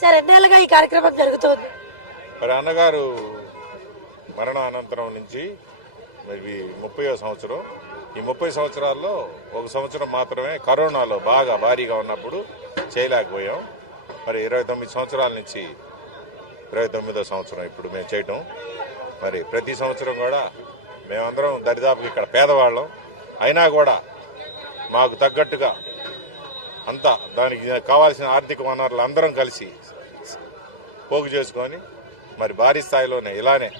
Sir ఎన్నేళ్ళుగా ఈ కార్యక్రమం జరుగుతుంది? మరి అన్నగారు మరణానంతరం నుంచి మరి 30వ సంవత్సరం. ఈ 30 సంవత్సరాల్లో ఒక సంవత్సరం మాత్రమే కరోనాలో బాగా భారీగా ఉన్నప్పుడు చేయలేకపోయాం. మరి 29 సంవత్సరాల నుంచి 29వ సంవత్సరం ఇప్పుడు మేము చేయటం. మరి ప్రతి సంవత్సరం కూడా మేమందరం దరిదాపుకి ఇక్కడ పేదవాళ్ళం అయినా కూడా మాకు తగ్గట్టుగా అంతా దానికి కావాల్సిన ఆర్థిక వనరులు అందరం కలిసి పోగు చేసుకొని మరి భారీ స్థాయిలోనే ఇలానే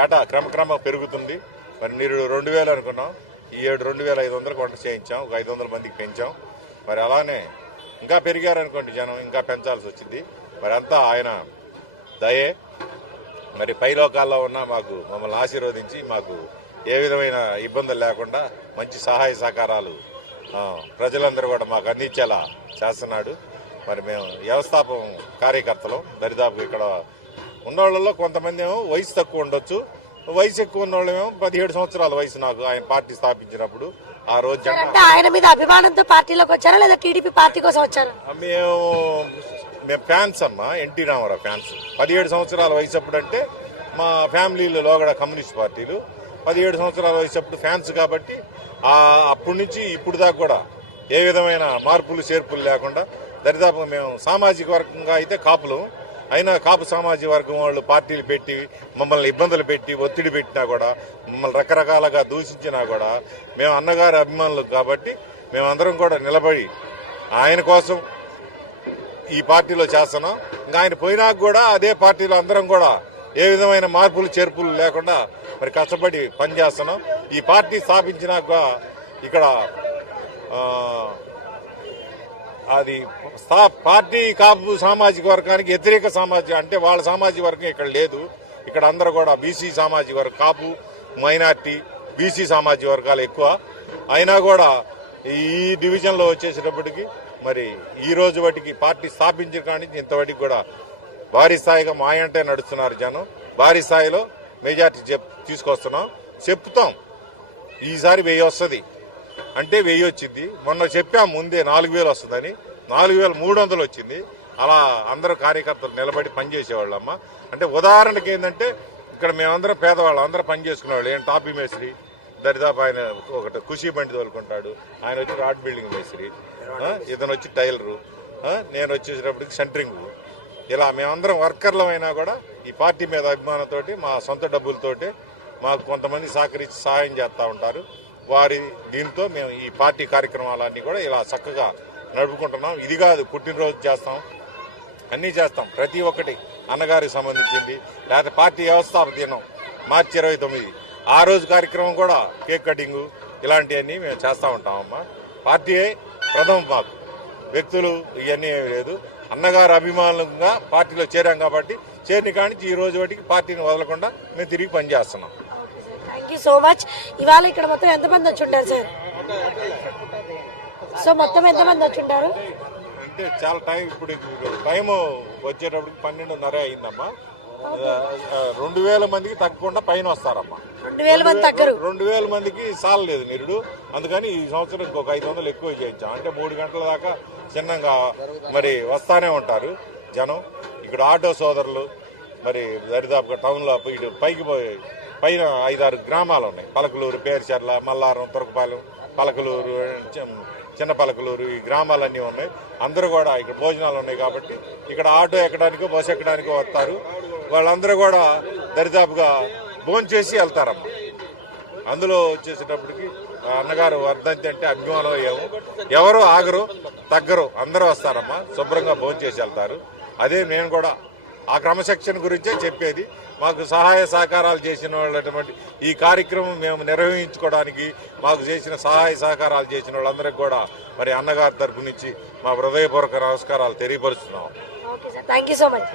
ఏటా క్రమక్రమం పెరుగుతుంది. మరి మీరు 2000 అనుకున్నాం, ఈ ఏడు 2500 వంట చేయించాం, ఒక 500 మందికి పెంచాం. మరి అలానే ఇంకా పెరిగారనుకోండి జనం, ఇంకా పెంచాల్సి వచ్చింది. మరి అంతా ఆయన దయే. మరి పైలోకాల్లో ఉన్న మమ్మల్ని ఆశీర్వదించి మాకు ఏ విధమైన ఇబ్బందులు లేకుండా మంచి సహాయ సహకారాలు ప్రజలందరూ కూడా మాకు అందించేలా చేస్తున్నాడు. మరి మేము వ్యవస్థాపకం కార్యకర్తలు దరిదాపు ఇక్కడ ఉన్నవాళ్ళలో కొంతమంది ఏమో వయసు తక్కువ ఉండొచ్చు, వయసు ఎక్కువ ఉన్న వాళ్ళేమో 17 సంవత్సరాల వయసు నాకు ఆయన పార్టీ స్థాపించినప్పుడు. ఆ రోజు ఆయన మీద అభిమానంతో పార్టీలోకి వచ్చారా లేదా టీడీపీ పార్టీ కోసం వచ్చారా? మేము ఫ్యాన్స్ అమ్మా, ఎన్టీ రామారావు ఫ్యాన్స్. 17 సంవత్సరాల వయసు అప్పుడు అంటే మా ఫ్యామిలీలో కూడా కమ్యూనిస్ట్ పార్టీలు 17 సంవత్సరాల వయసు అప్పుడు ఫ్యాన్స్ కాబట్టి అప్పటి నుంచి ఇప్పుడు దాకా కూడా ఏ విధమైన మార్పులు చేర్పులు లేకుండా దరిదాపు మేము సామాజిక వర్గంగా అయితే కాపులు అయినా కాపు సామాజిక వర్గం వాళ్ళు పార్టీలు పెట్టి మమ్మల్ని ఇబ్బందులు పెట్టి ఒత్తిడి పెట్టినా కూడా మమ్మల్ని రకరకాలుగా దూషించినా కూడా మేము అన్నగారి అభిమానులు కాబట్టి మేమందరం కూడా నిలబడి ఆయన కోసం ఈ పార్టీలో చేస్తున్నాం. ఇంకా ఆయన పోయినాక కూడా అదే పార్టీలో అందరం కూడా ఏ విధమైన మార్పులు చేర్పులు లేకుండా మరి కష్టపడి పనిచేస్తున్నాం. ఈ పార్టీ స్థాపించినాక ఇక్కడ అది పార్టీ కాపు సామాజిక వర్గానికి వ్యతిరేక సామాజిక అంటే వాళ్ళ సామాజిక వర్గం ఇక్కడ లేదు. ఇక్కడ అందరూ కూడా బీసీ సామాజిక వర్గం, కాపు, మైనార్టీ, బీసీ సామాజిక వర్గాలు ఎక్కువ. అయినా కూడా ఈ డివిజన్లో వచ్చేసేటప్పటికి మరి ఈ రోజు వాటికి పార్టీ స్థాపించిన కానీ ఇంతవరకు కూడా భారీ స్థాయిగా మాయంటే నడుస్తున్నారు జనం. భారీ స్థాయిలో మెజార్టీ తీసుకొస్తున్నాం. చెప్తాం ఈసారి 1000 వస్తుంది అంటే 1000 వచ్చింది. మొన్న చెప్పాం ముందే 4000 వస్తుందని, 4300 వచ్చింది. అలా అందరూ కార్యకర్తలు నిలబడి పనిచేసేవాళ్ళమ్మ. అంటే ఉదాహరణకి ఏంటంటే ఇక్కడ మేమందరం పేదవాళ్ళం, అందరూ పని చేసుకునేవాళ్ళు. ఏం టాపీ మేస్త్రి దరిదాపు ఆయన ఒకటి ఖుషీ బండి తోలుకుంటాడు, ఆయన వచ్చి రాడ్ బిల్డింగ్ మేస్త్రి, ఇతను వచ్చి టైలరు, నేను వచ్చేసేటప్పటికి సెంటరింగ్. ఇలా మేమందరం వర్కర్లం అయినా కూడా ఈ పార్టీ మీద అభిమానంతో మా సొంత డబ్బులతోటి మాకు కొంతమంది సహకరించి సహాయం చేస్తూ ఉంటారు. వారి దీంతో మేము ఈ పార్టీ కార్యక్రమాలన్నీ కూడా ఇలా చక్కగా నడుపుకుంటున్నాం. ఇది కాదు, పుట్టినరోజు చేస్తాం, అన్నీ చేస్తాం. ప్రతి ఒక్కటి అన్నగారికి సంబంధించింది. లేకపోతే పార్టీ వ్యవస్థాపక దినం మార్చి 29 ఆ రోజు కార్యక్రమం కూడా కేక్ కటింగు ఇలాంటివన్నీ మేము చేస్తూ ఉంటామమ్మా. పార్టీయే ప్రథమం మాకు, వ్యక్తులు ఇవన్నీ ఏమీ లేదు. అన్నగారు అభిమానులుగా పార్టీలో చేరాం కాబట్టి చేరిన కానించి ఈ రోజు వాటికి పార్టీని వదలకుండా మేము తిరిగి పనిచేస్తున్నాం. Thank you so much. ఇవాళ ఇక్కడ మొత్తం ఎంతమంది వచ్చి ఉంటారు సార్? సో మొత్తం ఎంతమంది వచ్చి ఉంటారు అంటే చాలా టైం, ఇప్పుడు టైం వచ్చేటప్పటికి 12:30 అయిందమ్మా. 2000 మందికి తగ్గకుండా పైన వస్తారమ్మా. 2000 మందికి సాలలేదు నిరుడు, అందుకని ఈ సంవత్సరం ఇంకొక 500 ఎక్కువ చేయించాం. అంటే 3 గంటల దాకా చిన్నగా మరి వస్తానే ఉంటారు జనం. ఇక్కడ ఆటో సోదరులు మరి దరిదాపుగా టౌన్లో ఇటు పైకి పైన 5-6 గ్రామాలు ఉన్నాయి. పలకలూరు, పేరుచెర్ల, మల్లారం, తురకపాలెం, పలకలూరు, చిన్న పలకలూరు, ఈ గ్రామాలన్నీ ఉన్నాయి. అందరూ కూడా ఇక్కడ భోజనాలు ఉన్నాయి కాబట్టి ఇక్కడ ఆటో ఎక్కడానికో బస్సు ఎక్కడానికో వస్తారు. వాళ్ళందరూ కూడా దరిదాపుగా భోంచేసి వెళ్తారమ్మా. అందులో వచ్చేసేటప్పటికి అన్నగారు వర్ధంతి అంటే అభిమానం అయ్యాము. ఎవరు ఆగరు తగ్గరు, అందరూ వస్తారమ్మా, శుభ్రంగా భోంచేసి వెళ్తారు. అదే నేను కూడా ఆ క్రమశిక్షణ గురించే చెప్పేది. మాకు సహాయ సహకారాలు చేసిన వాళ్ళటువంటి ఈ కార్యక్రమం మేము నిర్వహించుకోవడానికి మాకు చేసిన సహాయ సహకారాలు చేసిన వాళ్ళందరికీ కూడా మరి అన్నగారి తరపు నుంచి మా హృదయపూర్వక నమస్కారాలు తెలియపరుస్తున్నాం. Thank you so much.